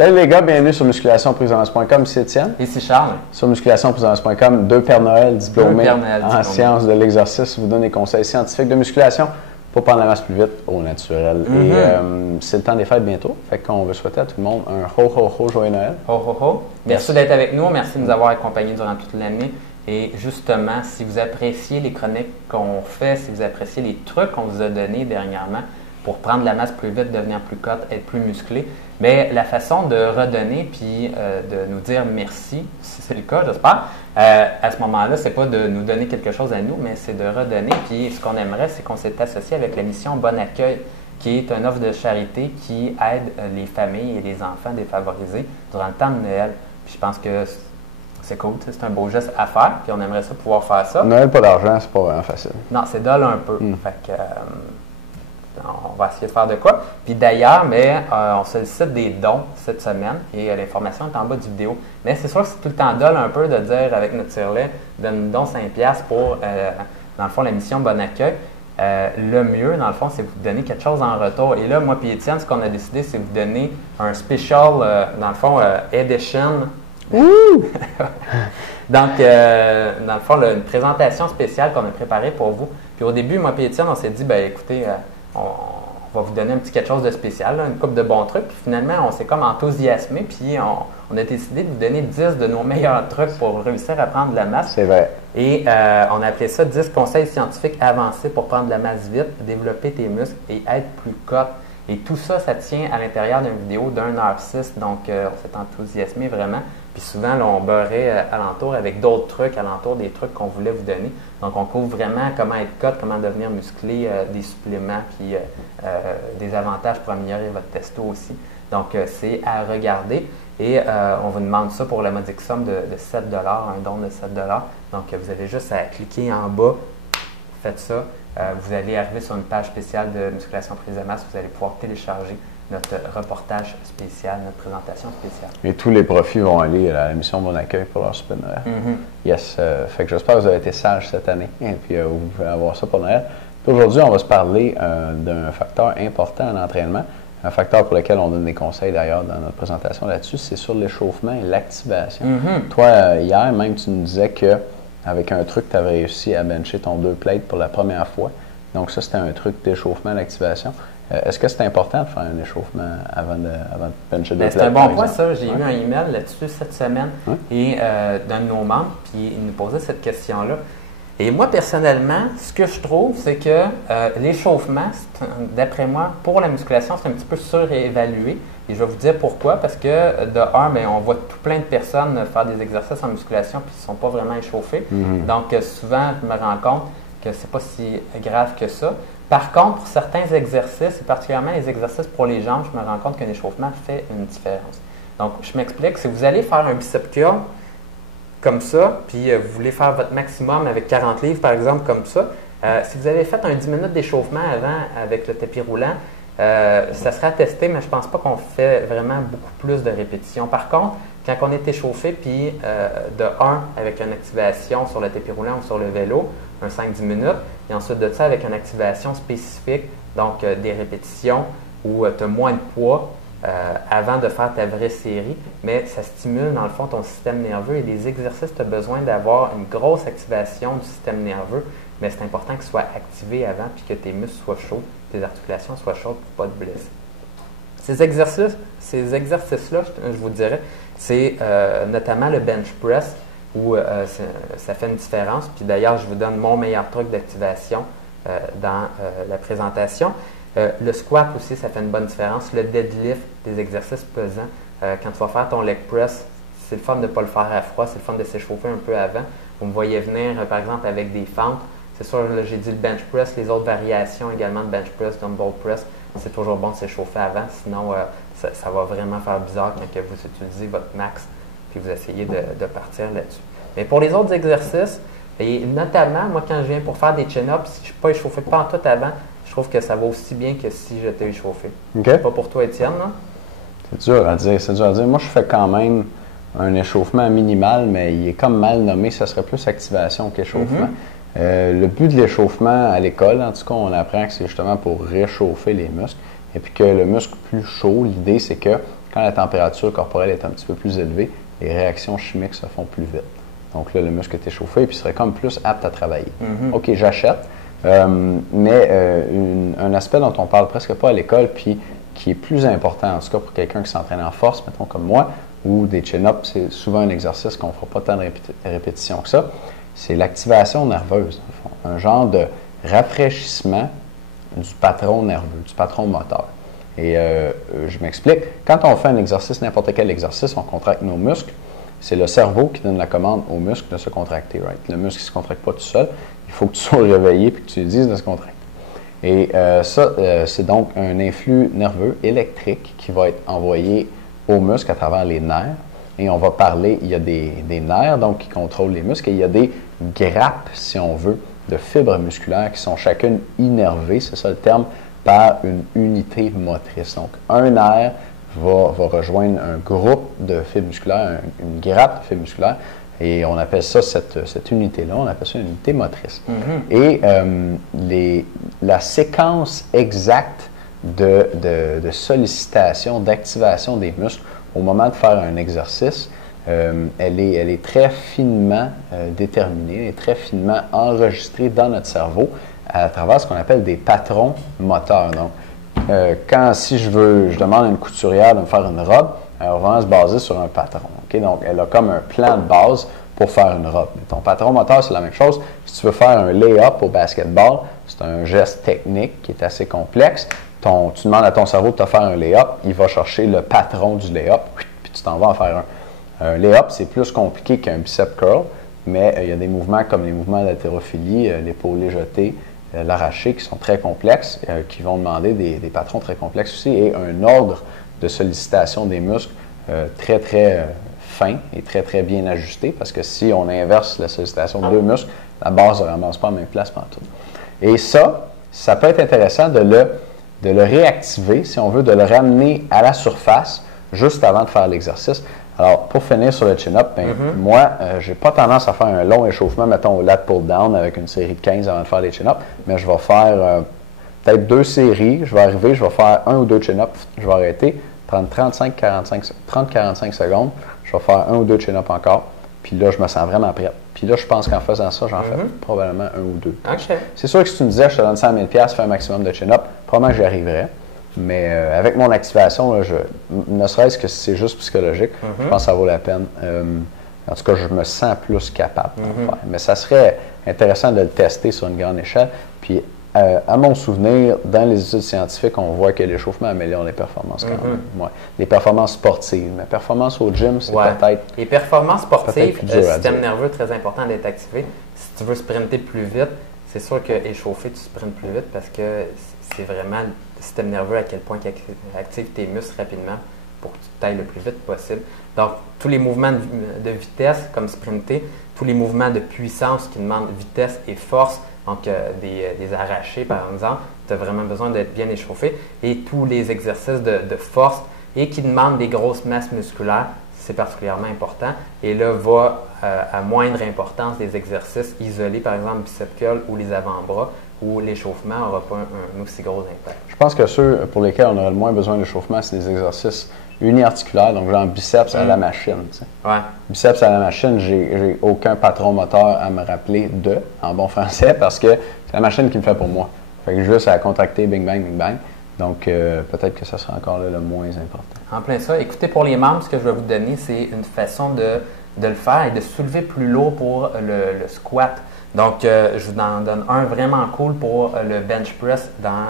Salut les gars, bienvenue sur musculationprisonence.com, c'est Étienne. Ici Charles. Sur musculationprisonence.com, deux Pères Noël diplômés en sciences de l'exercice vous donnent des conseils scientifiques de musculation pour prendre la masse plus vite au naturel. Et c'est le temps des fêtes bientôt, fait qu'on veut souhaiter à tout le monde un ho ho ho, joyeux Noël. Ho ho ho. Merci d'être avec nous, merci de nous avoir accompagnés durant toute l'année. Et justement, si vous appréciez les chroniques qu'on fait, si vous appréciez les trucs qu'on vous a donnés dernièrement pour prendre la masse plus vite, devenir plus cote, être plus musclé, mais la façon de redonner puis de nous dire merci, si c'est le cas, j'espère, à ce moment-là, c'est pas de nous donner quelque chose à nous, mais c'est de redonner. Puis ce qu'on aimerait, c'est qu'on s'est associé avec la mission Bon Accueil, qui est une offre de charité qui aide les familles et les enfants défavorisés durant le temps de Noël. Puis je pense que c'est cool, c'est un beau geste à faire, puis on aimerait ça pouvoir faire ça. Noël, pas d'argent, c'est pas vraiment facile. Non, c'est dole un peu. Fait que, on va essayer de faire de quoi. Puis d'ailleurs, on sollicite des dons cette semaine et l'information est en bas du vidéo. Mais c'est sûr que c'est tout le temps dole un peu de dire avec notre tirelet, donne don 5$ pour, dans le fond, la mission Bon Accueil. Le mieux, dans le fond, c'est vous donner quelque chose en retour. Et là, moi et Étienne, ce qu'on a décidé, c'est vous donner un special, dans le fond, edition. Donc, dans le fond, une présentation spéciale qu'on a préparée pour vous. Puis au début, moi et Étienne, on s'est dit, ben écoutez, on va vous donner un petit quelque chose de spécial, là, une couple de bons trucs. Puis finalement, on s'est comme enthousiasmé, puis on a décidé de vous donner 10 de nos meilleurs trucs pour réussir à prendre de la masse. C'est vrai. Et on a appelé ça 10 conseils scientifiques avancés pour prendre de la masse vite, développer tes muscles et être plus cote. Et tout ça, ça tient à l'intérieur d'une vidéo d'1h06, donc on s'est enthousiasmé vraiment. Puis souvent, là, on beurrait alentour avec d'autres trucs, alentour des trucs qu'on voulait vous donner. Donc, on couvre vraiment comment être cote, comment devenir musclé, des suppléments, puis des avantages pour améliorer votre testo aussi. Donc, c'est à regarder. Et on vous demande ça pour la modique somme de 7$, un don de 7$. Donc, vous avez juste à cliquer en bas, faites ça. Vous allez arriver sur une page spéciale de musculation prise de masse. Vous allez pouvoir télécharger notre reportage spécial, notre présentation spéciale. Et tous les profits vont aller à la mission Bon Accueil pour leur super Noël. Yes. Fait que j'espère que vous avez été sages cette année. Et puis, vous pouvez avoir ça pour Noël. Puis aujourd'hui, on va se parler d'un facteur important à l'entraînement. Un facteur pour lequel on donne des conseils d'ailleurs dans notre présentation là-dessus, c'est sur l'échauffement et l'activation. Toi, hier, même, tu nous disais qu'avec un truc, tu avais réussi à bencher ton 2 plates pour la première fois. Donc ça, c'était un truc d'échauffement, d'activation. Est-ce que c'est important de faire un échauffement avant de bencher 2 plates? C'est un bon point, ça. J'ai eu un email là-dessus cette semaine et d'un de nos membres, puis il nous posait cette question-là. Et moi, personnellement, ce que je trouve, c'est que l'échauffement, d'après moi, pour la musculation, c'est un petit peu surévalué. Et je vais vous dire pourquoi. Parce que, de un, on voit tout plein de personnes faire des exercices en musculation puis ils ne sont pas vraiment échauffés. Donc, souvent, je me rends compte que c'est pas si grave que ça. Par contre, pour certains exercices, et particulièrement les exercices pour les jambes, je me rends compte qu'un échauffement fait une différence. Donc, je m'explique. Si vous allez faire un bicep curl, comme ça, puis vous voulez faire votre maximum avec 40 livres, par exemple, comme ça, si vous avez fait un 10 minutes d'échauffement avant avec le tapis roulant, ça sera à tester, mais je ne pense pas qu'on fait vraiment beaucoup plus de répétitions. Par contre, quand on est échauffé, puis de 1 avec une activation sur le tapis roulant ou sur le vélo, un 5-10 minutes, et ensuite de ça avec une activation spécifique, donc des répétitions où tu as moins de poids, avant de faire ta vraie série, mais ça stimule dans le fond ton système nerveux et les exercices, tu as besoin d'avoir une grosse activation du système nerveux, mais c'est important qu'il soit activé avant puis que tes muscles soient chauds, tes articulations soient chaudes pour ne pas te blesser. Ces exercices-là, je vous dirais, c'est notamment le bench press où ça fait une différence. Puis d'ailleurs, je vous donne mon meilleur truc d'activation dans la présentation. Le squat aussi, ça fait une bonne différence. Le deadlift, des exercices pesants. Quand tu vas faire ton leg press, c'est le fun de ne pas le faire à froid, c'est le fun de s'échauffer un peu avant. Vous me voyez venir, par exemple, avec des fentes. C'est sûr, là, j'ai dit le bench press, les autres variations également de bench press, dumbbell press, c'est toujours bon de s'échauffer avant, sinon ça va vraiment faire bizarre quand vous utilisez votre max puis vous essayez de partir là-dessus. Mais pour les autres exercices, et notamment, moi, quand je viens pour faire des chin-ups, si je ne suis pas échauffé pas en tout avant, je trouve que ça va aussi bien que si j'étais échauffé. Okay. Pas pour toi, Étienne, non? C'est dur à dire, Moi, je fais quand même un échauffement minimal, mais il est comme mal nommé. Ça serait plus activation qu'échauffement. Le but de l'échauffement à l'école, en tout cas, on apprend que c'est justement pour réchauffer les muscles. Et puis que le muscle plus chaud, l'idée, c'est que quand la température corporelle est un petit peu plus élevée, les réactions chimiques se font plus vite. Donc là, le muscle est échauffé et puis serait comme plus apte à travailler. OK, j'achète. Mais un aspect dont on parle presque pas à l'école, puis qui est plus important, en tout cas pour quelqu'un qui s'entraîne en force, mettons comme moi, ou des chin-ups, c'est souvent un exercice qu'on ne fera pas tant de répétitions que ça, c'est l'activation nerveuse, dans le fond. Un genre de rafraîchissement du patron nerveux, du patron moteur. Et je m'explique. Quand on fait un exercice, n'importe quel exercice, on contracte nos muscles. C'est le cerveau qui donne la commande aux muscles de se contracter. Right? Le muscle ne se contracte pas tout seul. Il faut que tu sois réveillé et que tu lui dises de se contracter. Et c'est donc un influx nerveux électrique qui va être envoyé aux muscles à travers les nerfs. Et on va parler, il y a des nerfs donc, qui contrôlent les muscles et il y a des grappes, si on veut, de fibres musculaires qui sont chacune innervées, c'est ça le terme, par une unité motrice. Donc, un nerf va rejoindre un groupe de fibres musculaires, une grappe de fibres musculaires, et on appelle ça, cette unité-là, on appelle ça une unité motrice. Et la séquence exacte de sollicitation, d'activation des muscles au moment de faire un exercice, elle est très finement déterminée, elle est très finement enregistrée dans notre cerveau à travers ce qu'on appelle des patrons moteurs. Donc, si je demande à une couturière de me faire une robe, elle va vraiment se baser sur un patron. Okay? Donc, elle a comme un plan de base pour faire une robe. Mais ton patron moteur, c'est la même chose. Si tu veux faire un lay-up au basketball, c'est un geste technique qui est assez complexe. Tu demandes à ton cerveau de te faire un lay-up, il va chercher le patron du lay-up, puis tu t'en vas en faire un. Un lay-up, c'est plus compliqué qu'un bicep curl, mais il y a des mouvements comme les mouvements d'haltérophilie, l'épaulé jeté, l'arraché, qui sont très complexes, qui vont demander des patrons très complexes aussi, et un ordre de sollicitation des muscles très, très fin et très, très bien ajusté, parce que si on inverse la sollicitation de deux muscles, la base ne ramasse pas en même place partout. Et ça peut être intéressant de le réactiver, si on veut, de le ramener à la surface juste avant de faire l'exercice. Alors, pour finir sur le chin-up, moi, je n'ai pas tendance à faire un long échauffement, mettons, au lat pull-down avec une série de 15 avant de faire les chin-ups, mais je vais faire peut-être 2 séries. Je vais faire 1 ou 2 chin-ups, je vais arrêter, prendre 30-45 secondes, je vais faire 1 ou 2 chin-ups encore, puis là, je me sens vraiment prêt. Puis là, je pense qu'en faisant ça, j'en fais probablement 1 ou 2. Okay. C'est sûr que si tu me disais, je te donne 100 000 $, fais un maximum de chin-up, probablement que j'y arriverais. Mais avec mon activation, là, ne serait-ce que si c'est juste psychologique, je pense que ça vaut la peine. En tout cas, je me sens plus capable d'en faire. Mais ça serait intéressant de le tester sur une grande échelle. Puis, à mon souvenir, dans les études scientifiques, on voit que l'échauffement améliore les performances quand même. Ouais. Les performances sportives. Mais performances au gym, c'est peut-être... Les performances sportives, le système nerveux est très important d'être activé. Si tu veux sprinter plus vite, c'est sûr que échauffer, tu sprintes plus vite parce que c'est vraiment le système nerveux à quel point il active tes muscles rapidement pour que tu t'ailles le plus vite possible. Donc, tous les mouvements de vitesse, comme sprinter, tous les mouvements de puissance qui demandent vitesse et force, donc des arrachés par exemple, tu as vraiment besoin d'être bien échauffé. Et tous les exercices de force et qui demandent des grosses masses musculaires, c'est particulièrement important. Et là, va à moindre importance des exercices isolés, par exemple bicep curl ou les avant-bras, où l'échauffement n'aura pas un aussi gros impact. Je pense que ceux pour lesquels on aurait le moins besoin d'échauffement, c'est des exercices uniarticulaires, donc genre biceps à la machine. Tu sais. Ouais. Biceps à la machine, j'ai aucun patron moteur à me rappeler en bon français, parce que c'est la machine qui me fait pour moi. Fait que juste à contracter, bing bang, bing bang. Donc, peut-être que ça sera encore là le moins important. En plein ça. Écoutez, pour les membres, ce que je vais vous donner, c'est une façon de le faire et de soulever plus lourd pour le squat. Donc, je vous en donne un vraiment cool pour le bench press dans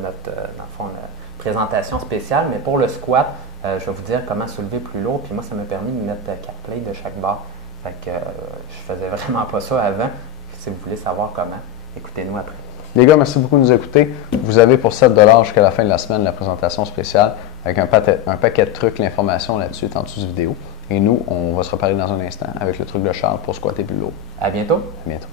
dans le fond, la présentation spéciale. Mais pour le squat, je vais vous dire comment soulever plus lourd. Puis moi, ça m'a permis de mettre 4 plates de chaque barre. Fait que je faisais vraiment pas ça avant. Si vous voulez savoir comment, écoutez-nous après. Les gars, merci beaucoup de nous écouter. Vous avez pour 7 $ jusqu'à la fin de la semaine la présentation spéciale avec un paquet de trucs. L'information là-dessus est en dessous de vidéo. Et nous, on va se reparler dans un instant avec le truc de Charles pour squatter plus lourd. À bientôt. À bientôt.